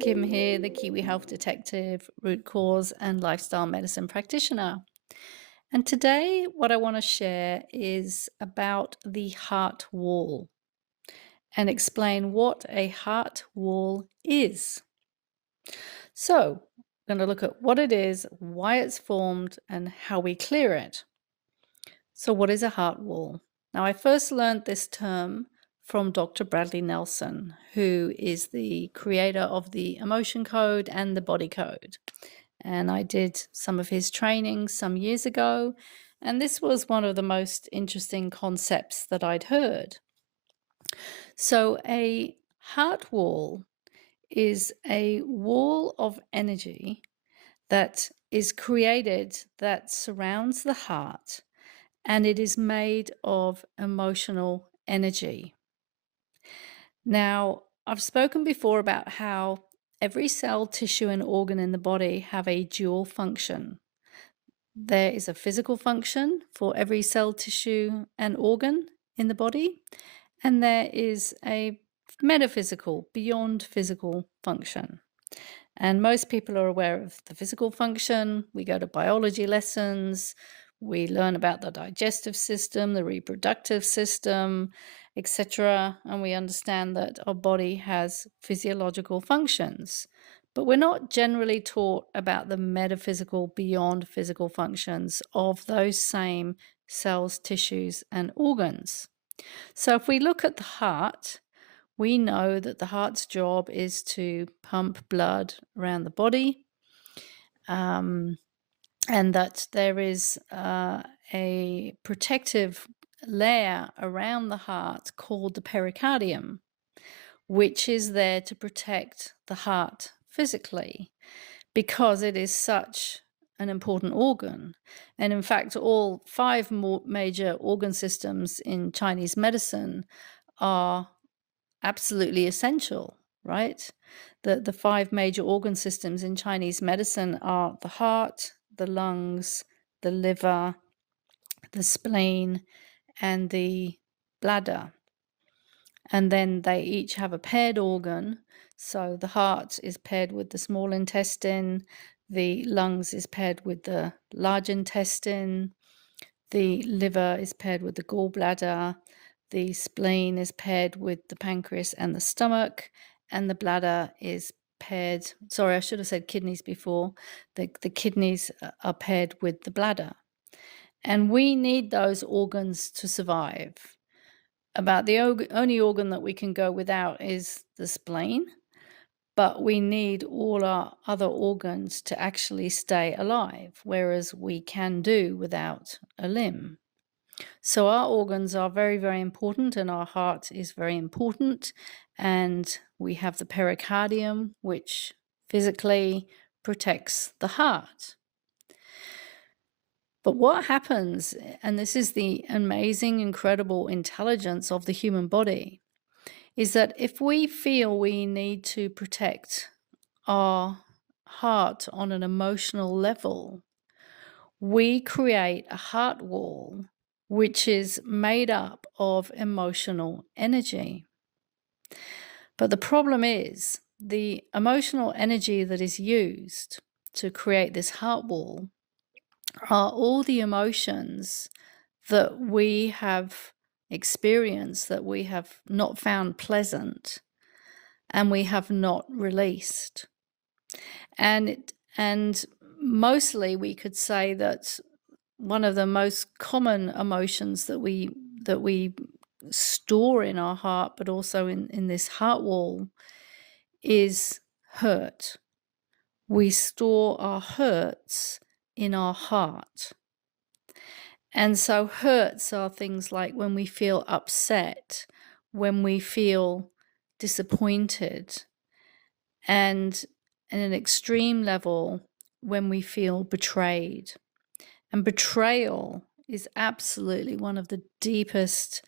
Kim here, the Kiwi Health Detective, root cause and lifestyle medicine practitioner. And today, what I want to share is about the heart wall and explain what a heart wall is. So, I'm going to look at what it is, why it's formed, and how we clear it. So, what is a heart wall? Now, I first learned this term from Dr. Bradley Nelson, who is the creator of the emotion code and the body code. And I did some of his training some years ago, and this was one of the most interesting concepts that I'd heard. So, a heart wall is a wall of energy that is created that surrounds the heart, and it is made of emotional energy. Now, I've spoken before about how every cell, tissue, and organ in the body have a dual function. There is a physical function for every cell, tissue, and organ in the body, and there is a metaphysical, beyond physical function. And most people are aware of the physical function. We go to biology lessons, we learn about the digestive system, the reproductive system, etc. And we understand that our body has physiological functions. But we're not generally taught about the metaphysical, beyond physical functions of those same cells, tissues, and organs. So if we look at the heart, we know that the heart's job is to pump blood around the body, and that there is a protective layer around the heart called the pericardium, which is there to protect the heart physically because it is such an important organ. And in fact, all five major organ systems in Chinese medicine are absolutely essential, right? The five major organ systems in Chinese medicine are the heart, the lungs, the liver, the spleen, and the bladder. And then they each have a paired organ. So the heart is paired with the small intestine, the lungs is paired with the large intestine, the liver is paired with the gallbladder, the spleen is paired with the pancreas and the stomach, and the bladder is paired, sorry, I should have said kidneys before. The kidneys are paired with the bladder. And we need those organs to survive. About the only organ that we can go without is the spleen, but we need all our other organs to actually stay alive, whereas we can do without a limb. So our organs are very, very important, and our heart is very important. And we have the pericardium, which physically protects the heart. But what happens, and this is the amazing, incredible intelligence of the human body, is that if we feel we need to protect our heart on an emotional level, we create a heart wall which is made up of emotional energy. But the problem is the emotional energy that is used to create this heart wall are all the emotions that we have experienced that we have not found pleasant and we have not released. And mostly we could say that one of the most common emotions that we store in our heart, but also in this heart wall, is hurt. We store our hurts in our heart. And so hurts are things like when we feel upset, when we feel disappointed, and at an extreme level, when we feel betrayed. And betrayal is absolutely one of the deepest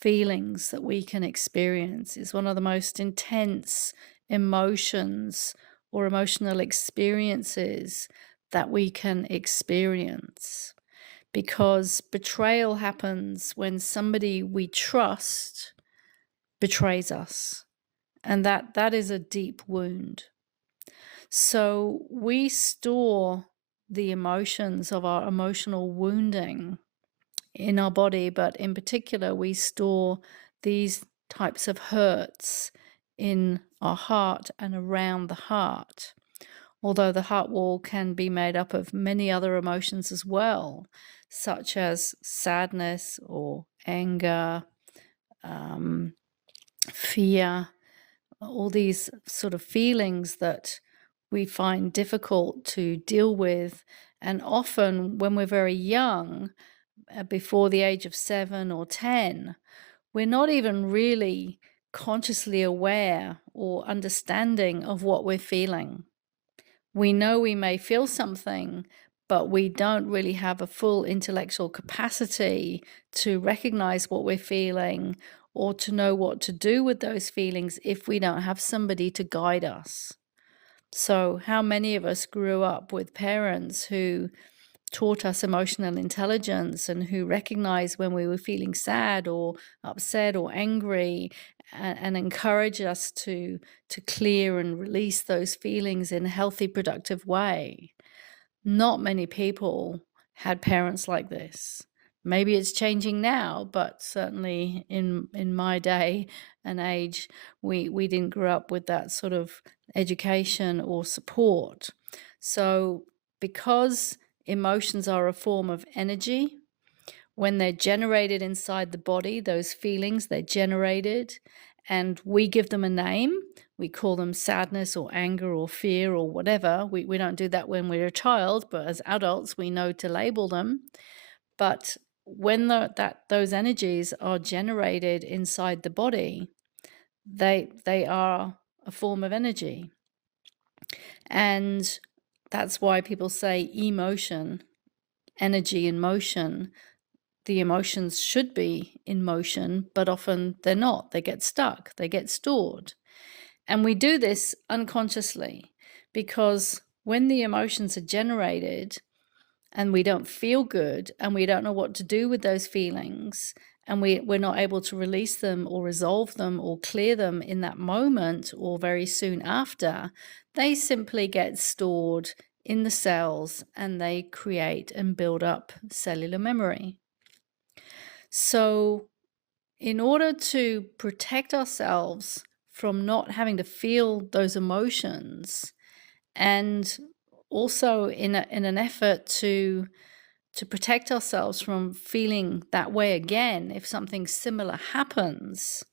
feelings that we can experience. It's one of the most intense emotions or emotional experiences that we can experience. Because betrayal happens when somebody we trust betrays us. And that is a deep wound. So we store the emotions of our emotional wounding in our body, but in particular, we store these types of hurts in our heart and around the heart. Although the heart wall can be made up of many other emotions as well, such as sadness or anger, um, fear, all these sort of feelings that we find difficult to deal with. And often, when we're very young, before the age of 7 or 10, we're not even really consciously aware or understanding of what we're feeling. We know we may feel something, but we don't really have a full intellectual capacity to recognize what we're feeling or to know what to do with those feelings if we don't have somebody to guide us. So, how many of us grew up with parents who taught us emotional intelligence and who recognized when we were feeling sad or upset or angry, and encourage us to clear and release those feelings in a healthy, productive way? Not many people had parents like this. Maybe it's changing now, but certainly in my day and age, we didn't grow up with that sort of education or support. So because emotions are a form of energy, when they're generated inside the body, those feelings, they're generated, and we give them a name. We call them sadness or anger or fear or whatever. We don't do that when we're a child, but as adults, we know to label them. But when those energies are generated inside the body, they are a form of energy. And that's why people say emotion, energy in motion. The emotions should be in motion, but often they're not. They get stuck, they get stored. And we do this unconsciously because when the emotions are generated and we don't feel good and we don't know what to do with those feelings, and we're not able to release them or resolve them or clear them in that moment or very soon after, they simply get stored in the cells and they create and build up cellular memory. So, in order to protect ourselves from not having to feel those emotions, and also in an effort to protect ourselves from feeling that way again if something similar happens,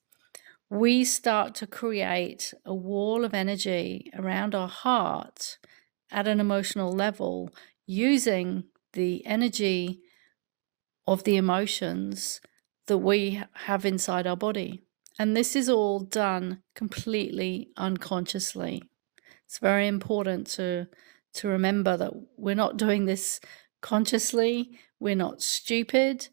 we start to create a wall of energy around our heart at an emotional level using the energy of the emotions that we have inside our body. And this is all done completely unconsciously. It's very important to remember that we're not doing this consciously. We're not stupid.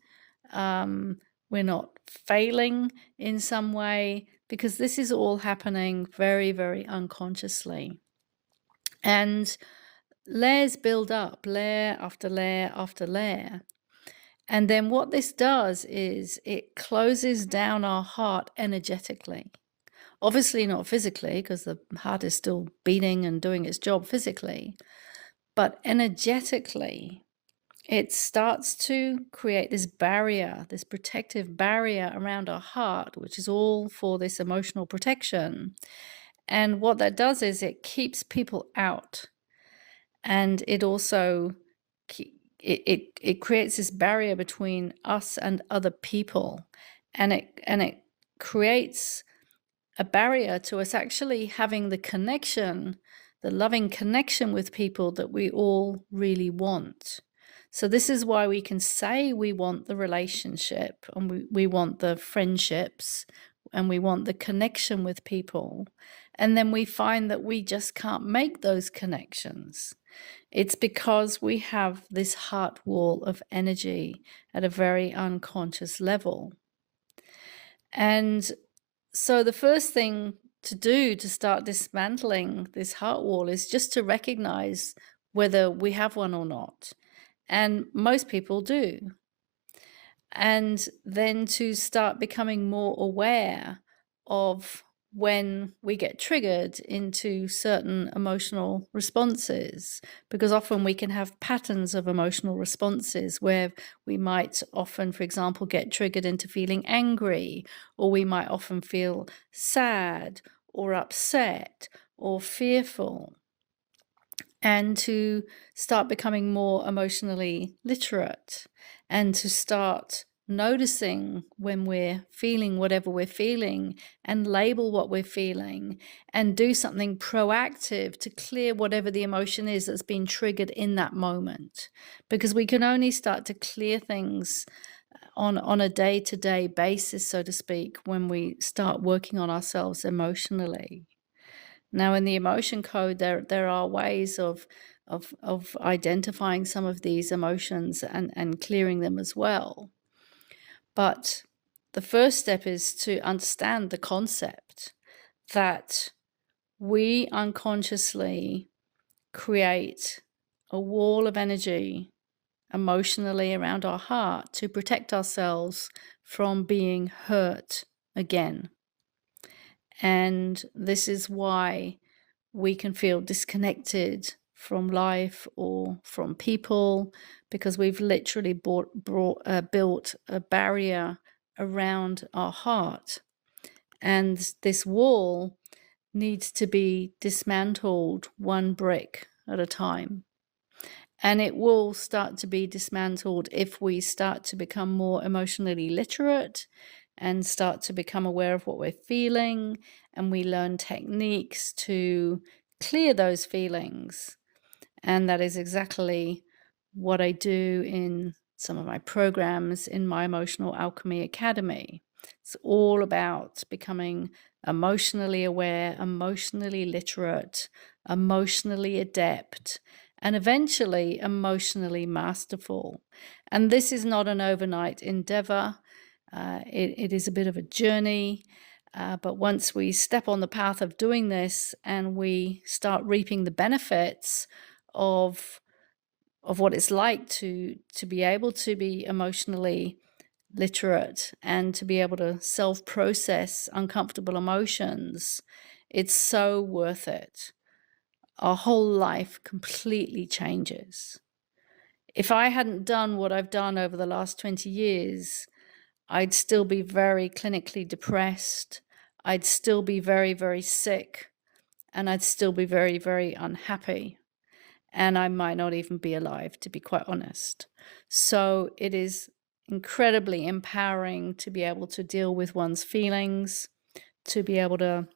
We're not failing in some way, because this is all happening very, very unconsciously. And layers build up, layer after layer after layer. And then what this does is it closes down our heart energetically. Obviously not physically, because the heart is still beating and doing its job physically, but energetically, it starts to create this barrier, this protective barrier around our heart, which is all for this emotional protection. And what that does is it keeps people out. And it also it creates this barrier between us and other people, and it creates a barrier to us actually having the connection, the loving connection with people that we all really want. So this is why we can say we want the relationship and we want the friendships and we want the connection with people. And then we find that we just can't make those connections. It's because we have this heart wall of energy at a very unconscious level. And so the first thing to do to start dismantling this heart wall is just to recognize whether we have one or not. And most people do. And then to start becoming more aware of when we get triggered into certain emotional responses, because often we can have patterns of emotional responses where we might often, for example, get triggered into feeling angry, or we might often feel sad or upset or fearful, and to start becoming more emotionally literate and to start noticing when we're feeling whatever we're feeling and label what we're feeling and do something proactive to clear whatever the emotion is that's been triggered in that moment. Because we can only start to clear things on a day-to-day basis, so to speak, when we start working on ourselves emotionally. Now, in the emotion code, there are ways of identifying some of these emotions and clearing them as well. But the first step is to understand the concept that we unconsciously create a wall of energy emotionally around our heart to protect ourselves from being hurt again. And this is why we can feel disconnected from life or from people, because we've literally built a barrier around our heart. And this wall needs to be dismantled one brick at a time. And it will start to be dismantled if we start to become more emotionally literate and start to become aware of what we're feeling, and we learn techniques to clear those feelings. And that is exactly what I do in some of my programs in my Emotional Alchemy Academy. It's all about becoming emotionally aware, emotionally literate, emotionally adept, and eventually emotionally masterful. And this is not an overnight endeavor. It is a bit of a journey. But once we step on the path of doing this and we start reaping the benefits of what it's like to be able to be emotionally literate and to be able to self-process uncomfortable emotions, it's so worth it. Our whole life completely changes. If I hadn't done what I've done over the last 20 years, I'd still be very clinically depressed. I'd still be very, very sick. And I'd still be very, very unhappy. And I might not even be alive, to be quite honest. So it is incredibly empowering to be able to deal with one's feelings, to be able to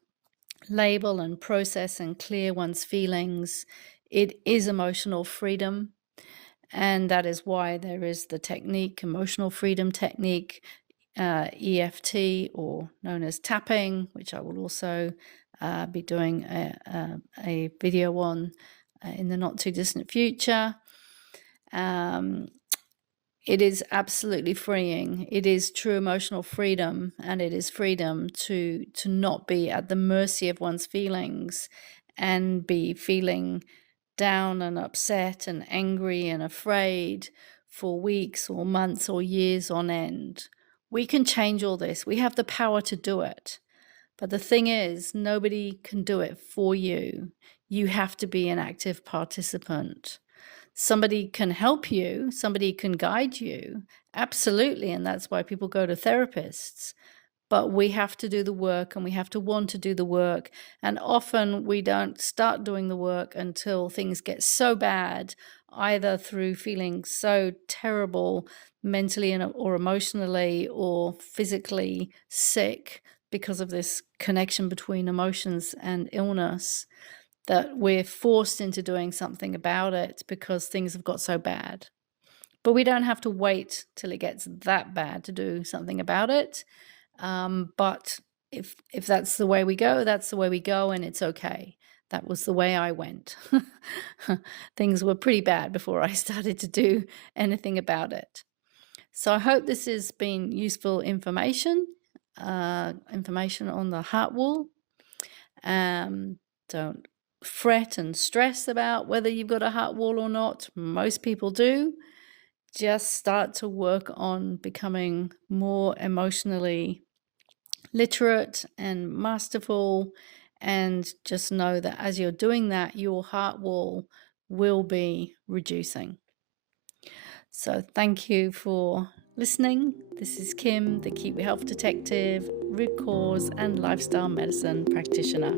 label and process and clear one's feelings. It is emotional freedom. And that is why there is the technique, emotional freedom technique, EFT, or known as tapping, which I will also be doing a video on in the not too distant future. It is absolutely freeing. It is true emotional freedom, and it is freedom to not be at the mercy of one's feelings and be feeling down and upset and angry and afraid for weeks or months or years on end. We can change all this. We have the power to do it. But the thing is, nobody can do it for you. You have to be an active participant. Somebody can help you, somebody can guide you, absolutely, and that's why people go to therapists. But we have to do the work, and we have to want to do the work. And often we don't start doing the work until things get so bad, either through feeling so terrible mentally or emotionally or physically sick because of this connection between emotions and illness, that we're forced into doing something about it because things have got so bad. But we don't have to wait till it gets that bad to do something about it. But if that's the way we go, that's the way we go, and it's okay. That was the way I went. Things were pretty bad before I started to do anything about it. So I hope this has been useful information, information on the heart wall. Don't fret and stress about whether you've got a heart wall or not. Most people do. Just start to work on becoming more emotionally literate and masterful. And just know that as you're doing that, your heart wall will be reducing. So, thank you for listening. This is Kim, the Keep Your Health Detective, root cause and lifestyle medicine practitioner.